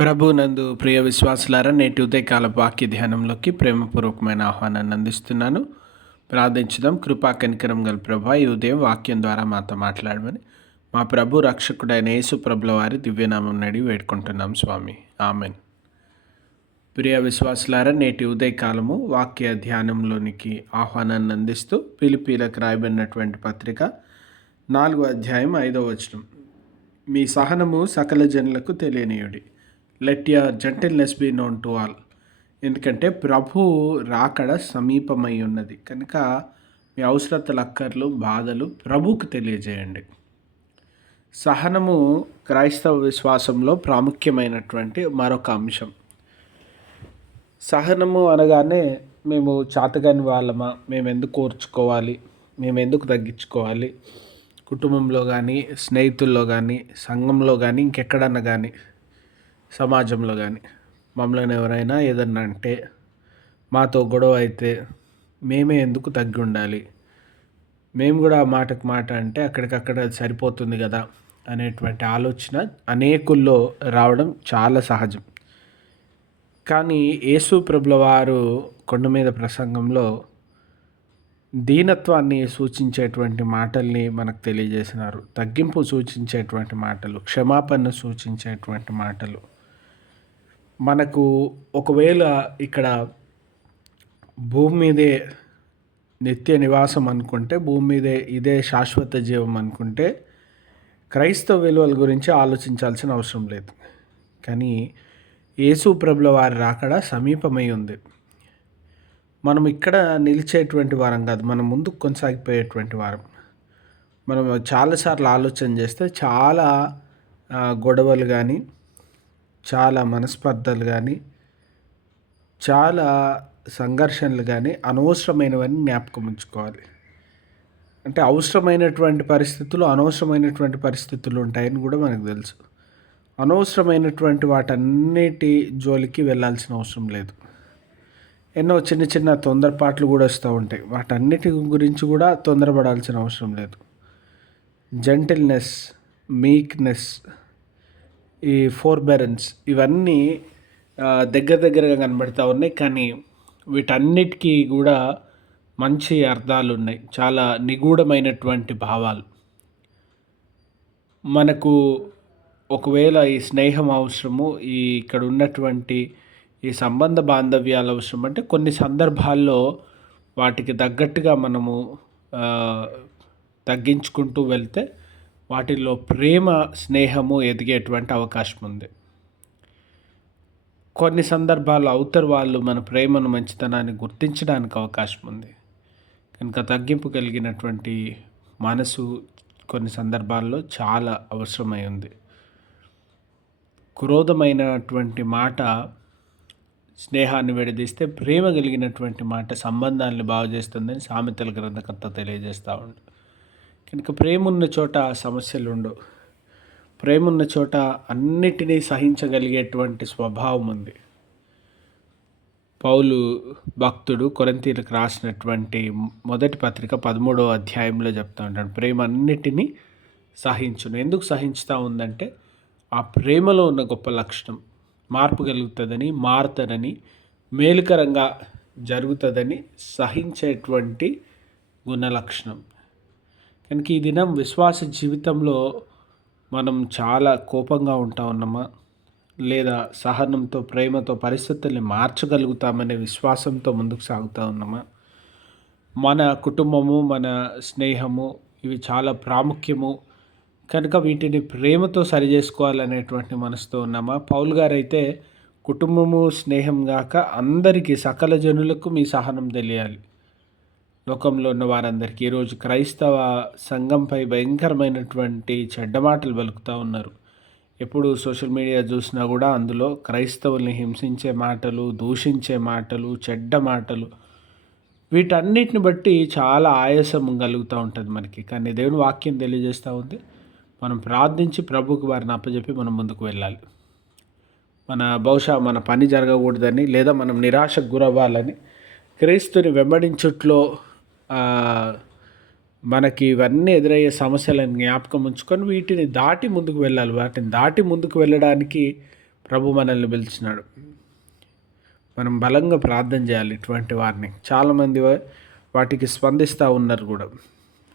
ప్రభు నందు ప్రియ విశ్వాసులారా నేటి ఉదయకాల వాక్య ధ్యానంలోకి ప్రేమపూర్వకమైన ఆహ్వానాన్ని అందిస్తున్నాను. ప్రార్థించుదాం. కృపా కనికరం గల ప్రభా ఈ ఉదయం వాక్యం ద్వారా మాతో మాట్లాడమని. మా ప్రభు రక్షకుడైన యేసు ప్రభుల వారి దివ్యనామం నడి వేడుకుంటున్నాం స్వామి. ఆమెన్. ప్రియ విశ్వాసులారా నేటి ఉదయకాలము వాక్య ధ్యానంలోనికి ఆహ్వానాన్ని అందిస్తూ పిలిపిలకు రాయబడినటువంటి పత్రిక నాలుగో అధ్యాయం ఐదో వచనం. మీ సహనము సకల జనులకు తెలియనియుడి. Let your gentleness be known to all. ఎందుకంటే ప్రభు రాకడ సమీపమై ఉన్నది. కనుక మీ అవసరతల అక్కర్లు బాధలు ప్రభుకు తెలియజేయండి. సహనము క్రైస్తవ విశ్వాసంలో ప్రాముఖ్యమైనటువంటి మరొక అంశం. సహనము అనగానే మేము చాతగాని వాళ్ళమా? మేము ఎందుకు కోర్చుకోవాలి మేము ఎందుకు తగ్గించుకోవాలి? కుటుంబంలో కానీ స్నేహితుల్లో కానీ సంఘంలో కానీ ఇంకెక్కడన్నా కానీ సమాజంలో కానీ. మమ్మల్ని ఎవరైనా ఏదన్నా అంటే మాతో గొడవ అయితే మేమే ఎందుకు తగ్గి ఉండాలి? మేము కూడా మాటకు మాట అంటే అక్కడికక్కడ సరిపోతుంది కదా అనేటువంటి ఆలోచన అనేకుల్లో రావడం చాలా సహజం. కానీ యేసు ప్రభుల వారు కొండ మీద ప్రసంగంలో దీనత్వాన్ని సూచించేటువంటి మాటల్ని మనకు తెలియజేసినారు. తగ్గింపు సూచించేటువంటి మాటలు క్షమాపణ సూచించేటువంటి మాటలు. మనకు ఒకవేళ ఇక్కడ భూమి మీదే నిత్య నివాసం అనుకుంటే భూమి మీదే ఇదే శాశ్వత జీవం అనుకుంటే క్రైస్తవ విలువల గురించి ఆలోచించాల్సిన అవసరం లేదు. కానీ యేసు ప్రభుల వారి రాకడ సమీపమై ఉంది. మనం ఇక్కడ నిలిచేటువంటి వారం కాదు మనం ముందుకు కొనసాగిపోయేటువంటి వారం. మనం చాలాసార్లు ఆలోచన చేస్తే చాలా గొడవలు కానీ చాలా మనస్పర్ధలు కానీ చాలా సంఘర్షణలు కానీ అనవసరమైనవన్నీ జ్ఞాపకం ఉంచుకోవాలి. అంటే అవసరమైనటువంటి పరిస్థితులు అనవసరమైనటువంటి పరిస్థితులు ఉంటాయని కూడా మనకు తెలుసు. అనవసరమైనటువంటి వాటన్నిటి జోలికి వెళ్ళాల్సిన అవసరం లేదు. ఎన్నో చిన్న చిన్న తొందరపాట్లు కూడా వస్తూ ఉంటాయి. వాటన్నిటి గురించి కూడా తొందరపడాల్సిన అవసరం లేదు. జెంటిల్నెస్ మీక్నెస్ ఈ ఫోర్ బెరెన్స్ ఇవన్నీ దగ్గర దగ్గరగా కనబడతా ఉన్నాయి. కానీ వీటన్నిటికీ కూడా మంచి అర్థాలు ఉన్నాయి. చాలా నిగూఢమైనటువంటి భావాలు. మనకు ఒకవేళ ఈ స్నేహం అవసరము ఈ ఇక్కడ ఉన్నటువంటి ఈ సంబంధ బాంధవ్యాలు అవసరం అంటే కొన్ని సందర్భాల్లో వాటికి తగ్గట్టుగా మనము తగ్గించుకుంటూ వెళ్తే వాటిల్లో ప్రేమ స్నేహము ఎదిగేటువంటి అవకాశం ఉంది కొన్ని సందర్భాల్లో అవతరు వాళ్ళు మన ప్రేమను మంచితనాన్ని గుర్తించడానికి అవకాశం ఉంది కనుక తగ్గింపు కలిగినటువంటి మనసు కొన్ని సందర్భాల్లో చాలా అవసరమై ఉంది క్రోధమైనటువంటి మాట స్నేహాన్ని విడదీస్తే ప్రేమ కలిగినటువంటి మాట సంబంధాలను బాగు చేస్తుందని సామెతల గ్రంథకర్త తెలియజేస్తూ ఉంటుంది కనుక ప్రేమ ఉన్న చోట సమస్యలు ఉండవు ప్రేమ ఉన్న చోట అన్నిటినీ సహించగలిగేటువంటి స్వభావం ఉంది. పౌలు భక్తుడు కొరంతీలకు రాసినటువంటి మొదటి పత్రిక పదమూడవ అధ్యాయంలో చెప్తా ఉంటాడు ప్రేమ అన్నిటినీ సహించును. ఎందుకు సహించుతూ ఉందంటే ఆ ప్రేమలో ఉన్న గొప్ప లక్షణం మార్పు కలుగుతుందని మారుతుందని మేలుకరంగా జరుగుతుందని సహించేటువంటి గుణ లక్షణం కనుక ఈ దినం విశ్వాస జీవితంలో మనం చాలా కోపంగా ఉంటా ఉన్నామా లేదా సహనంతో ప్రేమతో పరిస్థితుల్ని మార్చగలుగుతామనే విశ్వాసంతో ముందుకు సాగుతూ ఉన్నామా? మన కుటుంబము మన స్నేహము ఇవి చాలా ప్రాముఖ్యము. కనుక వీటిని ప్రేమతో సరి చేసుకోవాలనేటువంటి మనసుతో ఉన్నామా? పౌల్ గారు అయితే కుటుంబము స్నేహం గాక అందరికీ సకల జనులకు మీ సహనం తెలియాలి. లోకంలో ఉన్న వారందరికీ ఈరోజు క్రైస్తవ సంఘంపై భయంకరమైనటువంటి చెడ్డ మాటలు పలుకుతూ ఉన్నారు. ఎప్పుడు సోషల్ మీడియా చూసినా కూడా అందులో క్రైస్తవుల్ని హింసించే మాటలు దూషించే మాటలు చెడ్డ మాటలు వీటన్నిటిని బట్టి చాలా ఆయాసం కలుగుతూ ఉంటుంది మనకి. కానీ దేవుని వాక్యం తెలియజేస్తూ ఉంది. మనం ప్రార్థించి ప్రభుకి వారిని అప్పచెప్పి మనం ముందుకు వెళ్ళాలి. మన బహుశా మన పని జరగకూడదని లేదా మనం నిరాశకు గురవ్వాలని క్రీస్తుని వెంబడించుట్లో మనకి ఇవన్నీ ఎదురయ్యే సమస్యలను జ్ఞాపకం ఉంచుకొని వీటిని దాటి ముందుకు వెళ్ళాలి. వాటిని దాటి ముందుకు వెళ్ళడానికి ప్రభు మనల్ని పిలిచినాడు. మనం బలంగా ప్రార్థన చేయాలి ఇటువంటి వారిని. చాలామంది వాటికి స్పందిస్తూ ఉన్నారు కూడా.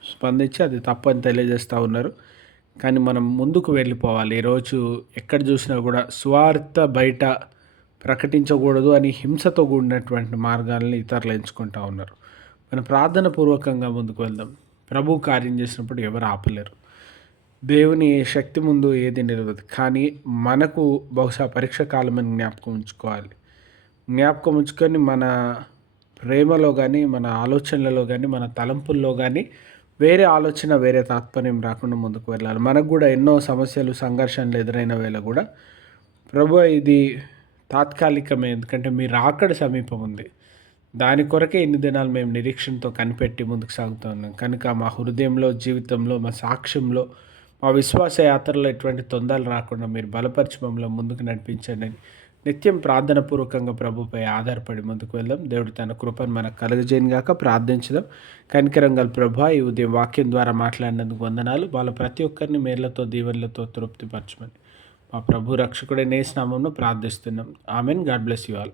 స్పందించి అది తప్పని తెలియజేస్తూ ఉన్నారు. కానీ మనం ముందుకు వెళ్ళిపోవాలి. ఈరోజు ఎక్కడ చూసినా కూడా స్వార్థ బయట ప్రకటించకూడదు అని హింసతో కూడినటువంటి మార్గాల్ని ఇతరులు ఎంచుకుంటూ ఉన్నారు. మనం ప్రార్థన పూర్వకంగా ముందుకు వెళ్దాం. ప్రభు కార్యం చేసినప్పుడు ఎవరు ఆపలేరు. దేవుని శక్తి ముందు ఏది నిలవదు. కానీ మనకు బహుశా పరీక్ష కాలమని జ్ఞాపకం ఉంచుకోవాలి. జ్ఞాపకం ఉంచుకొని మన ప్రేమలో కానీ మన ఆలోచనలలో కానీ మన తలంపుల్లో కానీ వేరే ఆలోచన వేరే తాత్పర్యం రాకుండా ముందుకు వెళ్ళాలి. మనకు కూడా ఎన్నో సమస్యలు సంఘర్షణలు ఎదురైన వేళ కూడా ప్రభు ఇది తాత్కాలికమే. ఎందుకంటే మీ రాకడ సమీపం ఉంది. దాని కొరకే ఇన్ని దినాలు మేము నిరీక్షణతో కనిపెట్టి ముందుకు సాగుతున్నాం కనుక మా హృదయంలో జీవితంలో మా సాక్ష్యంలో మా విశ్వాస యాత్రలో ఎటువంటి తొందరలు రాకుండా మీరు బలపరిచి మమ్మల్ని ముందుకు నడిపించండి నిత్యం ప్రార్థన పూర్వకంగా ప్రభుపై ఆధారపడి ముందుకు వెళ్దాం. దేవుడు తన కృపను మనకు కలుగజేయను గాక ప్రార్థించదాం. కనికరంగల్ గల ఈ ఉదయం వాక్యం ద్వారా మాట్లాడినందుకు వందనాలు. వాళ్ళ ప్రతి ఒక్కరిని మేళ్ళతో దీవెనలతో తృప్తిపరచమని మా ప్రభు రక్షకుడే నేస్నామంలో ప్రార్థిస్తున్నాం. Amen. God bless you all.